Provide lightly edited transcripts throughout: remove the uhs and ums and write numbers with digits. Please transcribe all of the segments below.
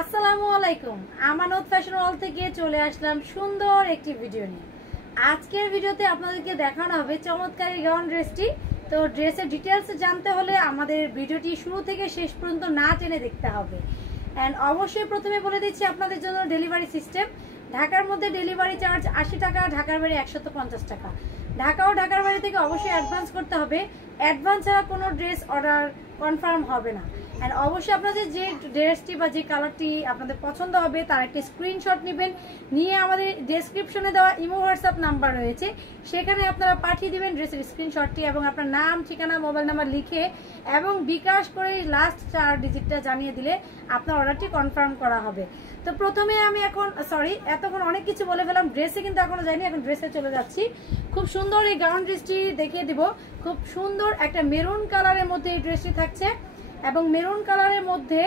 আসসালামু আলাইকুম। আমানত ফ্যাশন ওয়ার্ল্ড থেকে চলে আসলাম সুন্দর একটি ভিডিও নিয়ে। আজকের ভিডিওতে আপনাদেরকে দেখানো হবে চমৎকার এই গাউন ড্রেসটি। তো ড্রেসের ডিটেলস জানতে হলে আমাদের ভিডিওটি শুরু থেকে শেষ পর্যন্ত না টেনে দেখতে হবে। অ্যান্ড অবশ্যই প্রথমে বলে দিচ্ছি আপনাদের জন্য ডেলিভারি সিস্টেম। ঢাকার মধ্যে ডেলিভারি চার্জ 80 টাকা, ঢাকার বাইরে 150 টাকা। ঢাকা ও ঢাকার বাইরে থেকে অবশ্যই অ্যাডভান্স করতে হবে। অ্যাডভান্স ছাড়া কোনো ড্রেস অর্ডার কনফার্ম হবে না। অ্যান্ড অবশ্যই আপনাদের যে ড্রেসটি বা যে কালারটি আপনাদের পছন্দ হবে তার একটি স্ক্রিনশট নেবেন, নিয়ে আমাদের ডেসক্রিপশনে দেওয়া ইমো হোয়াটসঅ্যাপ নাম্বার রয়েছে, সেখানে আপনারা পাঠিয়ে দেবেন ড্রেসের স্ক্রিনশটটি এবং আপনার নাম, ঠিকানা, মোবাইল নাম্বার লিখে এবং বিকাশ করে লাস্ট 4 ডিজিটটা জানিয়ে দিলে আপনার অর্ডারটি কনফার্ম করা হবে। তো প্রথমে আমি এতক্ষণ অনেক কিছু বলে ফেলাম, ড্রেসে কিন্তু এখনো যাইনি, এখন ড্রেসে চলে যাচ্ছি। খুব সুন্দর এই গাউন ড্রেসটি দেখিয়ে দিব। খুব সুন্দর একটা মেরুন কালারের মধ্যে এই ড্রেসটি থাকছে এবং মেরুন কালারের মধ্যে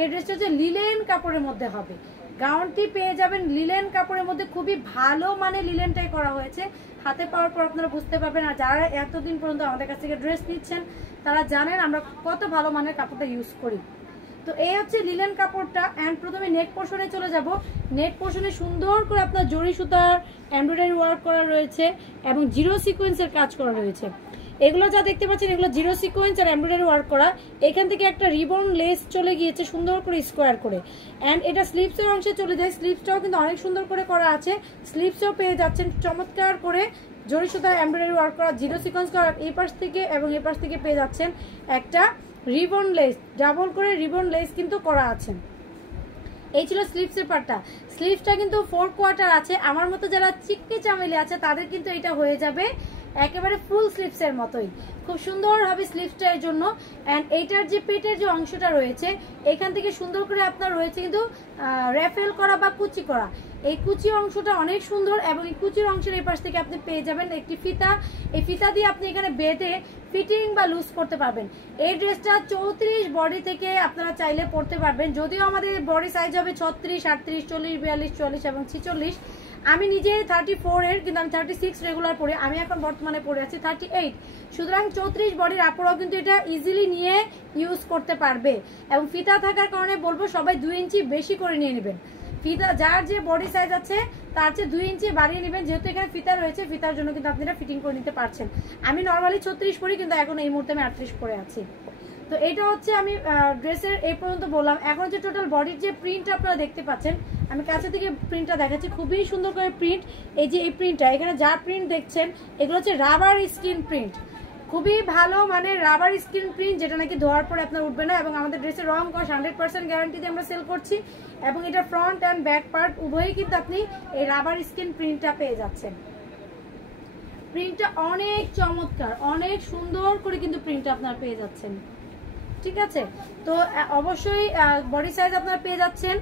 এই ড্রেসটা হচ্ছে লিলেন কাপড়ের মধ্যে হবে। গাউনটি পেয়ে যাবেন লিলেন কাপড়ের মধ্যে, খুবই ভালো মানে লিলেনটাই করা হয়েছে। হাতে পাওয়ার পর আপনারা বুঝতে পারবেন, আর যারা এতদিন পর্যন্ত আমাদের কাছ থেকে ড্রেস নিচ্ছেন তারা জানেন আমরা কত ভালো মানের কাপড়টা ইউজ করি। তো এই হচ্ছে লিলেন কাপড়টা। অ্যান্ড প্রথমে নেক পোর্শনে চলে যাব। নেক পোর্শনে সুন্দর করে আপনার জরি সুতার এমব্রয়ডারি ওয়ার্ক করা রয়েছে এবং জিরো সিকোয়েন্সের কাজ করা রয়েছে। এগুলো যা দেখতে পাচ্ছেন এগুলো জিরো সিকোয়েন্স আর এমব্রয়ডারি ওয়ার্ক করা। এখান থেকে একটা রিবন লেস চলে গিয়েছে সুন্দর করে স্কোয়ার করে। অ্যান্ড এটা স্লিভসের অংশে চলে যায়। স্লিভসটাও কিন্তু অনেক সুন্দর করে করা আছে। স্লিভসও পেয়ে যাচ্ছেন চমৎকার করে জরি সুতার এমব্রয়ডারি ওয়ার্ক করা, জিরো সিকোয়েন্স করা। এই পাশ থেকে এবং এই পাশ থেকে পেয়ে যাচ্ছেন একটা রিবন লেস, ডাবল করে রিবন লেস কিন্তু করা আছে। এই ছিল স্লিভসের পার্টটা। স্লিভসটা কিন্তু 4 কোয়ার্টার আছে। আমার মতো যারা চিকনি চামেলি আছে তাদের কিন্তু এটা হয়ে যাবে একেবারে ফুল স্লিভসের মতোই। খুব সুন্দর হবে স্লিভসটা এর জন্য। অ্যান্ড এইটার যে পেটের যে অংশটা রয়েছে এখান থেকে সুন্দর করে আপনার রয়েছে কিন্তু র্যাফেল করা বা কুচি করা। এই কুচি অংশটা অনেক সুন্দর এবং এই কুচির অংশের এই পাশ থেকে আপনি পেয়ে যাবেন একটি ফিতা। এই ফিতা দিয়ে আপনি এখানে বেঁধে ফিটিং বা লুজ করতে পারবেন। এই ড্রেসটা 34 বডি থেকে আপনারা চাইলে পরতে পারবেন। যদিও আমাদের বডি সাইজ হবে 36, 38, 40, 42, 44 এবং 46। আমি নিজে 34 এর, কিন্তু আমি 36 রেগুলার পরে, আমি এখন বর্তমানে পরে আছি 38। সুতরাং 34 বডির আপুরাও কিন্তু এটা ইজিলি নিয়ে ইউজ করতে পারবে। এবং ফিতা থাকার কারণে বলবো সবাই 2 ইঞ্চি বেশি করে নিয়ে নেবেন। ফিতা যার যে বডি সাইজ আছে তার চেয়ে 2 ইঞ্চি বাড়িয়ে নেবেন, যেহেতু এখানে ফিতা রয়েছে। ফিতার জন্য কিন্তু আপনারা ফিটিং করে নিতে পারছেন। আমি নর্মালি 36 পরি, কিন্তু এখন এই মুহূর্তে আমি 38 পরে আছি। তো এটা হচ্ছে আমি ড্রেসের এই পর্যন্ত বললাম। এখন যে টোটাল বডির যে প্রিন্ট আপনারা দেখতে পাচ্ছেন, আমি কাছে থেকে প্রিন্টটা দেখাচ্ছি। খুবই সুন্দর করে প্রিন্ট। এই যে এই প্রিন্টটা, এখানে যা প্রিন্ট দেখছেন এগুলো হচ্ছে রাবার স্কিন প্রিন্ট। খুবই ভালো মানে রাবার স্কিন প্রিন্ট, যেটা নাকি ধোয়ার পরে আপনার উঠবে না। এবং আমাদের ড্রেসের রং কস 100% গ্যারান্টি দিয়ে আমরা সেল করছি। এবং এটা ফ্রন্ট অ্যান্ড ব্যাক পার্ট উভয়ই কিন্তু আপনি এই রাবার স্কিন প্রিন্টটা পেয়ে যাচ্ছেন। প্রিন্টটা অনেক চমৎকার, অনেক সুন্দর করে কিন্তু প্রিন্টটা আপনারা পেয়ে যাচ্ছেন। ঠিক আছে, তো অবশ্যই বডি সাইজ আপনারা পেয়ে যাচ্ছেন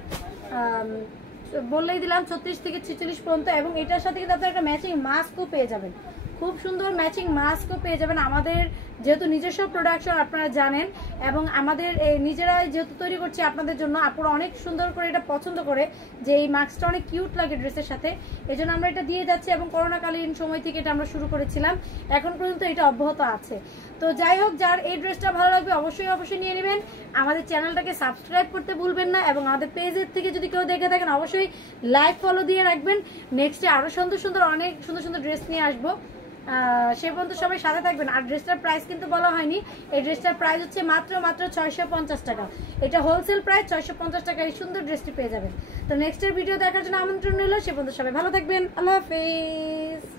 বললেই দিলাম 36 থেকে 46 পর্যন্ত। এবং এটার সাথে কিন্তু আপনারা একটা ম্যাচিং মাস্কও পেয়ে যাবেন। খুব সুন্দর ম্যাচিং মাস্কও পেয়ে যাবেন। আমাদের যেহেতু নিজস্ব প্রোডাকশন আপনারা জানেন, এবং আমাদের নিজেরাই যেহেতু তৈরি করছি আপনাদের জন্য, আপুরা অনেক সুন্দর করে এটা পছন্দ করে যে এই মাস্কটা অনেক কিউট লাগে ড্রেসের সাথে, এই জন্য আমরা এটা দিয়ে যাচ্ছি। এবং করোনাকালীন সময় থেকে এটা আমরা শুরু করেছিলাম, এখন পর্যন্ত এটা অব্যাহত আছে। তো যাই হোক, যার এই ড্রেসটা ভালো লাগবে অবশ্যই নিয়ে নেবেন। আমাদের চ্যানেলটাকে সাবস্ক্রাইব করতে ভুলবেন না, এবং আমাদের পেজের থেকে যদি কেউ দেখে থাকেন অবশ্যই লাইক ফলো দিয়ে রাখবেন। নেক্সটে আরো অনেক সুন্দর ড্রেস নিয়ে আসবো। সে পর্যন্ত সবাই সাথে থাকবেন। আর ড্রেসটার প্রাইস কিন্তু বলা হয়নি। এই ড্রেসটার প্রাইস হচ্ছে মাত্র 650 টাকা। এটা হোলসেল প্রাইস 650 টাকা। এই সুন্দর ড্রেসটি পেয়ে যাবেন। তো নেক্সটের ভিডিও দেখার জন্য আমন্ত্রণ রইল। সে পর্যন্ত সবাই ভালো থাকবেন। আল্লাহ হাফেজ।